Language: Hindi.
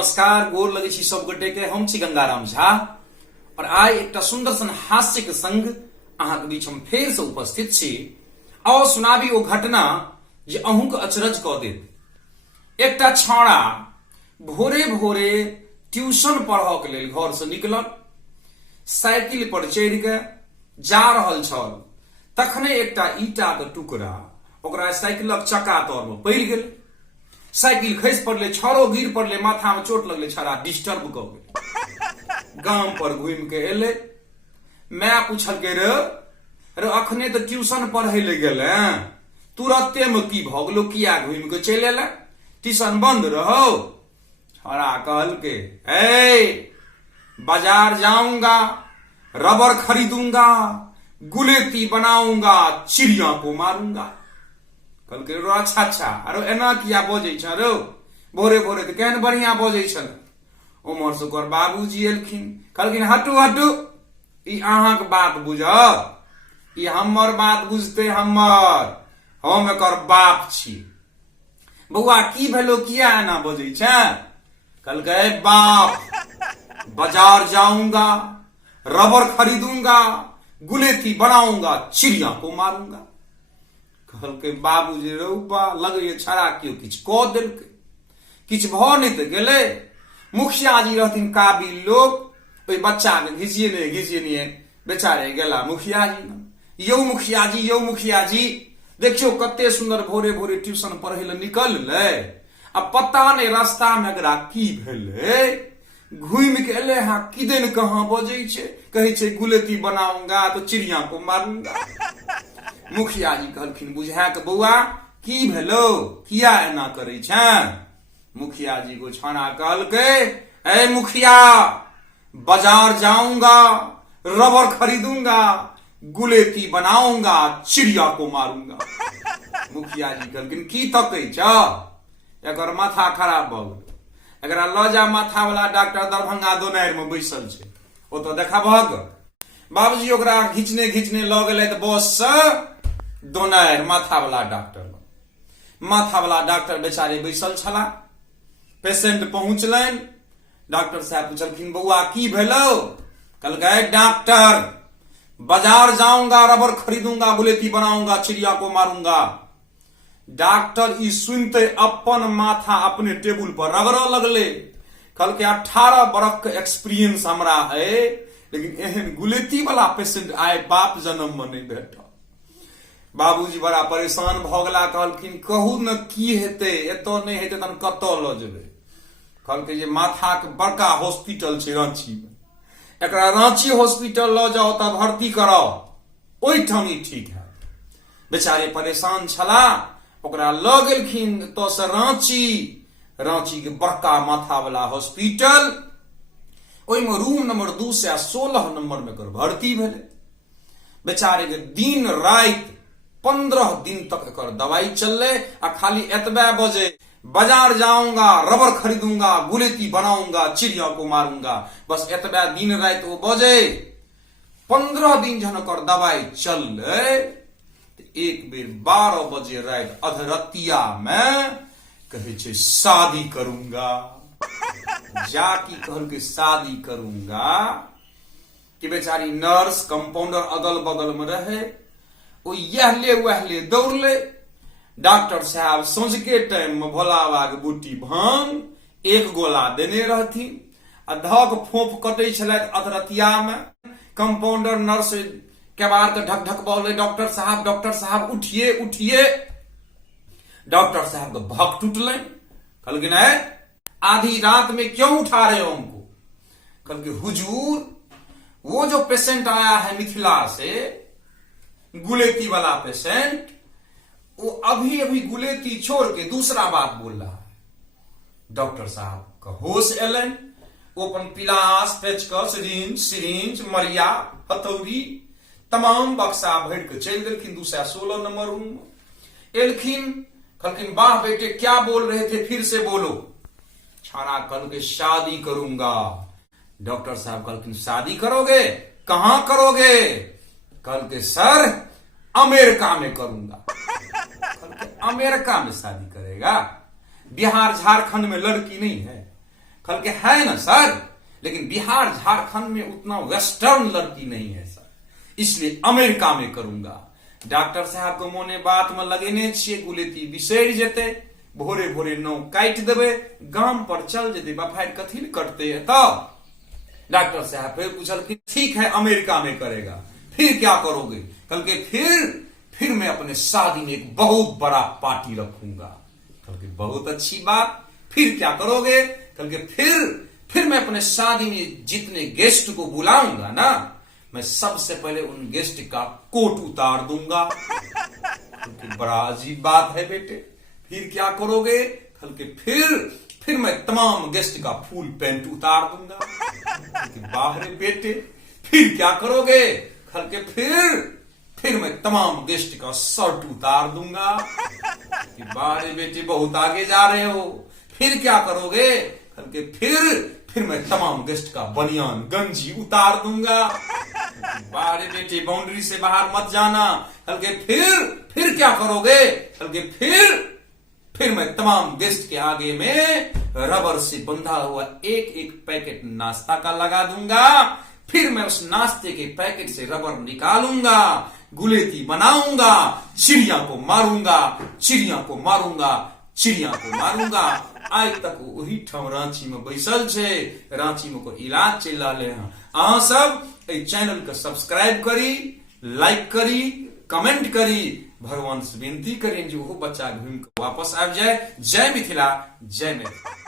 नमस्कार, गोर लगे छी सब गोटे के। हम छी गंगाराम झा और आइ एकटा सुंदर सन हास्य के संग अहाँ के बीच हम फेर से उपस्थित छी। आओ सुनाबी ओ घटना जे अहूँ के अचरज क देत। एकटा छौड़ा भोरे भोरे ट्यूशन पढ़ऽ के लेल घर से निकलल, साइकिल पर चढ़ि के जा रहल छल, तखने एकटा ईटा के टुकड़ा ओकरा साइकिलक चक्का तर में पड़ि गेल। साइकिल खसि पड़ले, छड़ो गिर पड़ले, माथा में चोट लगले, छड़ा डिस्टर्ब क गेल। गांव पर घूम के एले, मैं पूछल के रे अखने तो ट्यूशन पढ़े ले गेल, तुरते में की भ गेलो, किया घूम के चल एला, ट्यूशन बंद रहो। छड़ा कहल के बाजार जाऊंगा, रबर खरीदूंगा, गुलेती बनाऊंगा, चिड़िया को मारूंगा। कहल के रो अच्छा अरे एना किया बजे छ रो, भोरे भोरे तो केहन बढ़िया बजे छल। उमर से ओकर बाबूजी एलखिन, कहलखिन हटू ई अहाँ के बात बुझब, ई हमर बात बुझते, हम एकर बाप छी। बउआ की भेलो, किया एना बजे छ? कहल के बाप, बाजार जाऊंगा, रबर खरीदूंगा, गुलेती बनाऊंगा, चिड़िया को मारूंगा। कहल के बाबूजी रौबा लगे छड़ा क्यों किछ क देलके, किछ भ नहीं तो गेले। मुखिया जी रहथिन काबिल लोग, ओई बच्चा के घिसिए बेचारे गेला मुखिया जी। यौ मुखिया जी देखियो कते सुंदर भोरे भोरे ट्यूशन पढ़े ले निकल ले, अब पता नहीं रास्ता में एकरा की भेले, घूम के एले हाँ किदेन कहाँ बजे छे, कहे छे गुलेती बनाऊंगा तो चिड़िया को मारूंगा। मुखिया जी कहलखिन बुझा के बउआ की भेलो, किया एना करे छ? मुखिया जी को छाना कहल के मुखिया, बाजार जाऊंगा, रबर खरीदूंगा, गुलेती बनाऊंगा, चिड़िया को मारूंगा। मुखिया जी कहलखिन की तकै छ, एकर माथा खराब भ गेल, एकरा ल जा माथा वाला डॉक्टर दरभंगा दोनाइर में बैसल छे, ओ तो देखा भग। बाबूजी ओकरा घिचने ल गेले बस से दोनाइर माथा वाला डॉक्टर बेचारे बैसल छला। पेशेंट पहुंचलन, डॉक्टर साहब पूछलखिन बउआ की भेलो? कहल गए डॉक्टर, बाजार जाऊंगा, रबर खरीदूंगा, गुलेती बनाऊंगा, चिड़िया को मारूंगा। डॉक्टर ई सुनते अपन माथा अपने टेबुल पर रगड़ो लगले। कहल के 18 बरस के एक्सपीरियंस हमरा है, लेकिन एहन गुलेती वाला पेशेंट आए बाप जन्म में नहीं भेटा। बाबूजी बड़ा परेशान भ गेला, कहलखिन कहू न की हेते, एतो नहीं हेते तन कतो ल जेबे। कहल के जे माथा के बड़का हॉस्पिटल छे रांची में, एकरा रांची हॉस्पिटल ल जाओ त भर्ती कराओ, ओई ठाम ई ठीक है। बेचारे परेशान छला, ओकरा ल गेलखिन तो से रांची के बड़का माथा वाला हॉस्पिटल, ओई में रूम नंबर 216 नंबर में कर भर्ती भेले। बेचारे के दिन रात 15 दिन तक एकर दवाई चलले, आ खाली एतबे बजे बाजार जाऊंगा, रबर खरीदूंगा, गुलेती बनाऊंगा, चिड़िया को मारूंगा, बस एतबे दिन रात वो बजे। 15 दिन जहन एकर दवाई चलले, एक बेर 12 बजे रात अधरतिया में कहे छे शादी करूंगा। जाकी कहल के शादी करूंगा कि बेचारी नर्स कंपाउंडर अगल बगल में रहे, वो यहले दौड़ले। डॉक्टर साहब संझके टाइम में भोलाबा के बूटी भांग 1 गोला देने रहथिन, आ धक फोफ कटे छलै अधरतिया में। कंपाउंडर नर्स केबार के ढक ढक बोले डॉक्टर साहब उठिए। डॉक्टर साहब के भक टूटले, कहलखिन आधी रात में क्यों उठा रहे हो हमको? कहल के हुजूर, वो जो पेशेंट आया है मिथिला से, गुलेती वाला पेशेंट, वो अभी गुलेती छोड़ के दूसरा बात बोल रहा है। डॉक्टर साहब का होश एलन, वो अपन पिलास, पेचकस, सिरिंज, मरिया, हथौड़ी तमाम बक्सा भर के चल गलखिन 216 नंबर रूम में। एलखिन, कहलखिन वाह बेटे क्या बोल रहे थे, फिर से बोलो। छाड़ा कहल के शादी करूंगा। डॉक्टर साहब कहलखिन शादी करोगे, कहां करोगे? कहल के सर अमेरिका में करूंगा। कहल के अमेरिका में शादी करेगा? बिहार झारखंड में लड़की नहीं है? कल के है ना सर, लेकिन बिहार झारखंड में उतना वेस्टर्न लड़की नहीं है सर, इसलिए अमेरिका में करूंगा। डॉक्टर साहब को मोने बात में लगेने छे, गुलेती बिसरि जेते, भोरे भोरे नौ काट देवे, गांव पर चल जेते, बफाइर कथी कटते है। तो डॉक्टर साहब फिर पूछल कि ठीक है अमेरिका में करेगा, फिर क्या करोगे? कल के फिर मैं अपने शादी में एक बहुत बड़ा पार्टी रखूंगा। कल के बहुत अच्छी बात, फिर क्या करोगे? कल के फिर मैं अपने शादी में जितने गेस्ट को बुलाऊंगा ना, मैं सबसे पहले उन गेस्ट का कोट उतार दूंगा। क्योंकि बड़ा अजीब बात है बेटे। फिर क्या करोगे? कल के फिर मैं तमाम गेस्ट का फुल पैंट उतार दूंगा। बाहरे बेटे, फिर क्या करोगे? कल के फिर मैं तमाम गेस्ट का शर्ट उतार दूंगा। बाहरे बेटे, बहुत आगे जा रहे हो। फिर क्या करोगे? कल के फिर मैं तमाम गेस्ट का बनियान गंजी उतार दूंगा। बाहरे बेटे, बाउंड्री से बाहर मत जाना। कल के फिर क्या करोगे? कल के फिर मैं तमाम गेस्ट के आगे में रबर से बंधा हुआ एक पैकेट नाश्ता का लगा दूंगा। फिर मैं उस नाश्ते के पैकेट से रबर निकालूंगा, गुलेती बनाऊंगा, चिड़िया को मारूंगा। आज तक वही ठम रांची में बैसल छे, रांची में को इलाज चल रहा है। अहाँ सब चैनल को सब्सक्राइब करी, लाइक करी, कमेंट करी, भगवान से विनती करें जो वो बच्चा घूम के वापस आ जाए। जय मिथिला, जय मैथिली।